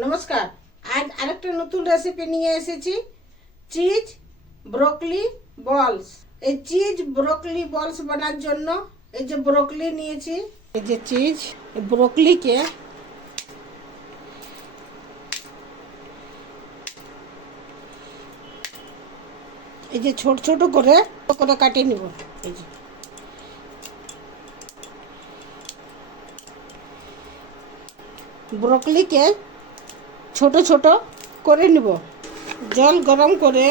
নমস্কার। আজ আরেকটা নতুন রেসিপি নিয়ে এসেছি, চিজ ব্রোকলি বলস। এই চিজ ব্রোকলি বলস বানার জন্য এই যে ব্রোকলি নিয়েছি, এই যে চিজ ব্রোকলিকে এই যে ছোট ছোট করে কাটিয়ে নিব। এই যে ব্রোকলিকে ছোট ছোট করে নিব। জল গরম করে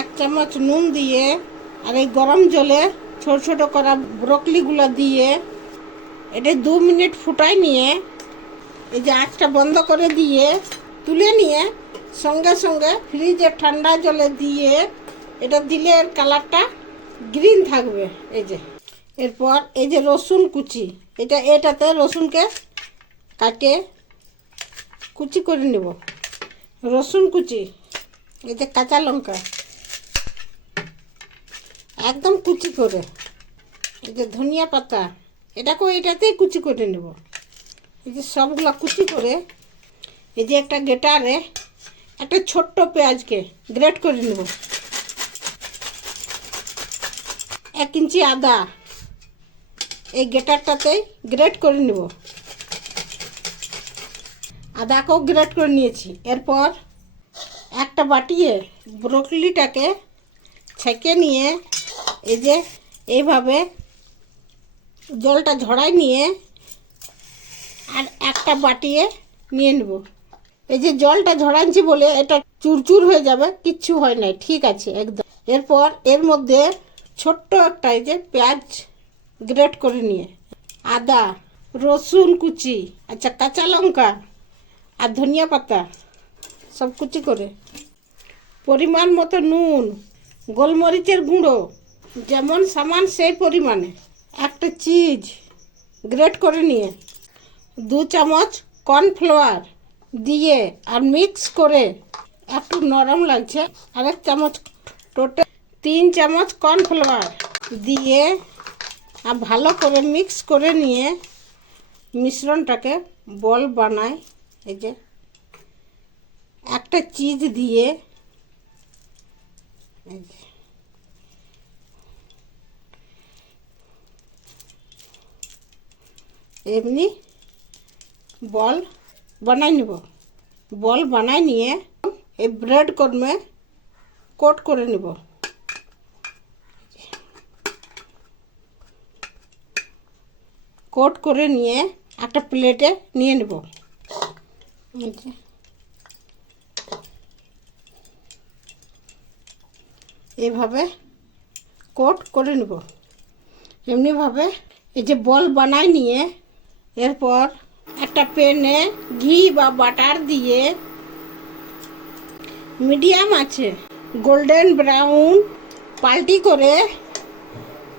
1 চামচ নুন দিয়ে আর এই গরম জলে ছোট ছোট করা ব্রোকলিগুলো দিয়ে এটা 2 মিনিট ফুটাই নিয়ে এই যে আঁচটা বন্ধ করে দিয়ে তুলে নিয়ে সঙ্গে সঙ্গে ফ্রিজে ঠান্ডা জলে দিয়ে এটা দিলে এর কালারটা গ্রিন থাকবে। এই যে এরপর এই যে রসুন কুচি, এটাতে রসুনকে কাটে কুচি করে নেব। রসুন কুচি, এই যে কাঁচা লঙ্কা একদম কুচি করে, এই যে ধনিয়া পাতা এটাতেই কুচি করে নেব। এই যে সবগুলো কুচি করে এই যে একটা গ্রেটারে একটা ছোট্ট পেঁয়াজকে গ্রেট করে নেব। 1 ইঞ্চি আদা এই গ্রেটারটাতেই গ্রেট করে নেব। আদাকেও গ্রেট করে নিয়েছি। এরপর একটা বাটিয়ে ব্রোকলিটাকে ছেঁকে নিয়ে এই যে এইভাবে জলটা ঝরাই নিয়ে আর একটা বাটিয়ে নিয়ে নেব। এই যে জলটা ঝরাচ্ছি বলে এটা চুরচুর হয়ে যাবে, কিচ্ছু হয় না, ঠিক আছে একদম। এরপর এর মধ্যে ছোট্ট একটা এই যে পেঁয়াজ গ্রেট করে নিয়ে, আদা, রসুন কুচি, আচ্ছা কাঁচা লঙ্কা আর ধনিয়া পাতা সব কুচি করে, পরিমাণ মতো নুন, গোলমরিচের গুঁড়ো যেমন সামান সেই পরিমাণে, একটা চিজ গ্রেট করে নিয়ে 2 চামচ কর্নফ্লাওয়ার দিয়ে আর মিক্স করে একটু নরম লাগছে, 1 চামচ, টোটাল 3 চামচ কর্নফ্লাওয়ার দিয়ে আর ভালো করে মিক্স করে নিয়ে মিশ্রণটাকে বল বানায়। এই যে একটা চিজ দিয়ে এমনি বল বানাই নেব। বল বানাই নিয়ে এই ব্রেড কর্মে কোট করে নেব। কোট করে নিয়ে একটা প্লেটে নিয়ে নেব। এইভাবে কোট করে নেব। এমনিভাবে এই যে বল বানাই নিয়ে এরপর একটা প্যানে ঘি বা বাটার দিয়ে মিডিয়াম আছে গোল্ডেন ব্রাউন পাল্টি করে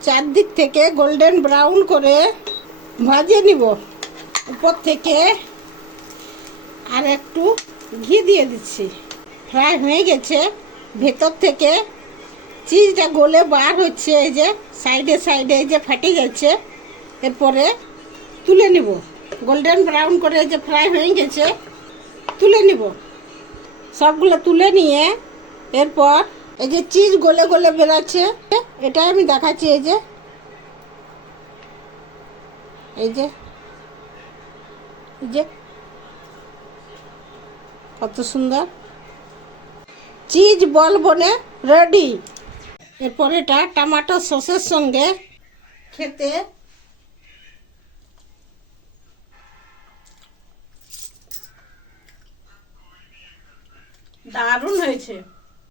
চারদিক থেকে গোল্ডেন ব্রাউন করে ভাজে নিব। উপর থেকে আর একটু ঘি দিয়ে দিচ্ছি। ফ্রাই হয়ে গেছে, ভেতর থেকে চিজটা গলে বার হচ্ছে, এই যে সাইডে সাইডে এই যে ফাটে যাচ্ছে। এরপরে তুলে নিব। গোল্ডেন ব্রাউন করে এই যে ফ্রাই হয়ে গেছে, তুলে নিব। সবগুলো তুলে নিয়ে এরপর এই যে চিজ গলে গলে বেরাচ্ছে, এটাই আমি দেখাচ্ছি। এই যে এই যে এই যে কত সুন্দর চিজ বল বনে রেডি। এরপর এটা টমেটো সসের সঙ্গে খেতে দারুণ হয়েছে।